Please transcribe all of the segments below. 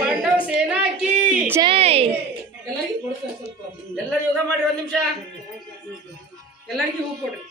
ಪಾಂಡವ ಸೇನಾ ಕಿ ಜೈ. ಎಲ್ಲರೂ ಯೋಗ ಮಾಡ್ರಿ ಒಂದ್ ನಿಮಿಷ. ಎಲ್ಲರಿಗೂ ಹೂ ಕೊಡ್ರಿ.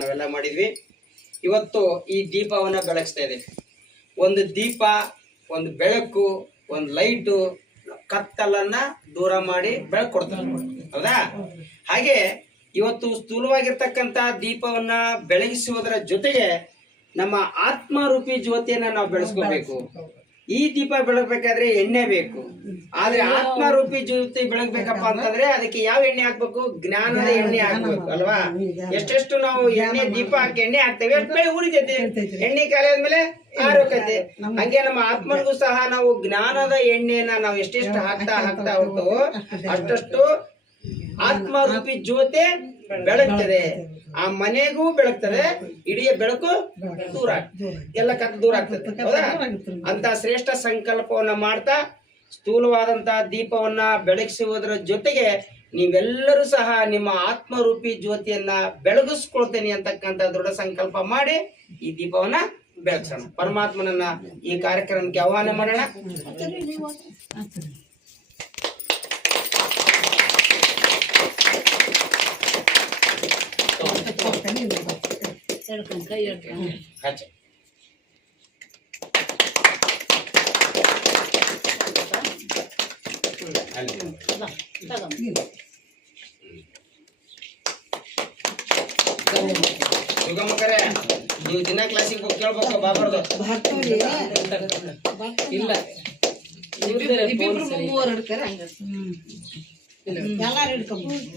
ನಾವೆಲ್ಲ ಮಾಡಿದ್ವಿ. ಇವತ್ತು ಈ ದೀಪವನ್ನ ಬೆಳಗಿಸ್ತಾ ಇದ್ದೀವಿ. ಒಂದು ದೀಪ, ಒಂದು ಬೆಳಕು, ಒಂದು ಲೈಟು ಕತ್ತಲನ್ನ ದೂರ ಮಾಡಿ ಬೆಳಕು ಕೊಡ್ತಾರೆ, ಹೌದಾ? ಹಾಗೆ ಇವತ್ತು ಸ್ಥೂಲವಾಗಿರ್ತಕ್ಕಂಥ ದೀಪವನ್ನ ಬೆಳಗಿಸುವುದರ ಜೊತೆಗೆ ನಮ್ಮ ಆತ್ಮರೂಪಿ ಜ್ಯೋತಿಯನ್ನ ನಾವು ಬೆಳೆಸ್ಕೋಬೇಕು. ಈ ದೀಪ ಬೆಳಗ್ಬೇಕಾದ್ರೆ ಎಣ್ಣೆ ಬೇಕು, ಆದ್ರೆ ಆತ್ಮರೂಪಿ ಜ್ಯೋತಿ ಬೆಳಗ್ಬೇಕಪ್ಪ ಅಂತಂದ್ರೆ ಅದಕ್ಕೆ ಯಾವ ಎಣ್ಣೆ ಹಾಕ್ಬೇಕು? ಜ್ಞಾನದ ಎಣ್ಣೆ ಹಾಕ್ಬೇಕು ಅಲ್ವಾ? ಎಷ್ಟೆಷ್ಟು ನಾವು ಎಣ್ಣೆ ದೀಪ ಹಾಕಿ ಎಣ್ಣೆ ಹಾಕ್ತೇವೆ ಅಷ್ಟು ಬೆಳೆ ಉಳಿತೈತೆ. ಎಣ್ಣೆ ಖಾಲಿ ಆದ್ಮೇಲೆ ಆರೋಗ್ಯತೆ. ಹಂಗೆ ನಮ್ಮ ಆತ್ಮನಿಗೂ ಸಹ ನಾವು ಜ್ಞಾನದ ಎಣ್ಣೆಯನ್ನ ನಾವು ಎಷ್ಟೆಷ್ಟು ಹಾಕ್ತಾ ಹೊರಟು ಅಷ್ಟಷ್ಟು ಆತ್ಮರೂಪಿ ಜ್ಯೋತಿ ಬೆಳಗ್ತದೆ. ಆ ಮನೆಗೂ ಬೆಳಗ್ತದೆ, ಇಡೀ ಬೆಳಕು ದೂರ ಎಲ್ಲ ಕತ್ತು ದೂರ ಆಗ್ತದೆ, ಹೌದಾ? ಅಂತ ಶ್ರೇಷ್ಠ ಸಂಕಲ್ಪವನ್ನ ಮಾಡ್ತಾ ಸ್ಥೂಲವಾದಂತಹ ದೀಪವನ್ನ ಬೆಳಗಿಸುವುದರ ಜೊತೆಗೆ ನೀವೆಲ್ಲರೂ ಸಹ ನಿಮ್ಮ ಆತ್ಮರೂಪಿ ಜ್ಯೋತಿಯನ್ನ ಬೆಳಗಿಸ್ಕೊಳ್ತೇನೆ ಅಂತಕ್ಕಂಥ ದೃಢ ಸಂಕಲ್ಪ ಮಾಡಿ ಈ ದೀಪವನ್ನ ಬೆಳಗ್ಸೋಣ. ಪರಮಾತ್ಮನನ್ನ ಈ ಕಾರ್ಯಕ್ರಮಕ್ಕೆ ಆಹ್ವಾನ ಮಾಡೋಣ. ಸುಗಮಕರೇ, ನೀವು ದಿನ ಕ್ಲಾಸಿಗೆ ಹೋಗಿ ಕೇಳ್ಬೇಕು ಬಾಬರ್ದು ಇಲ್ಲ. ಮೂವರು ಹಿಡ್ತಾರೆ, ಎಲ್ಲಾರು ಹಿಡ್ಕೊಂಡ್ಬಿಡಿ.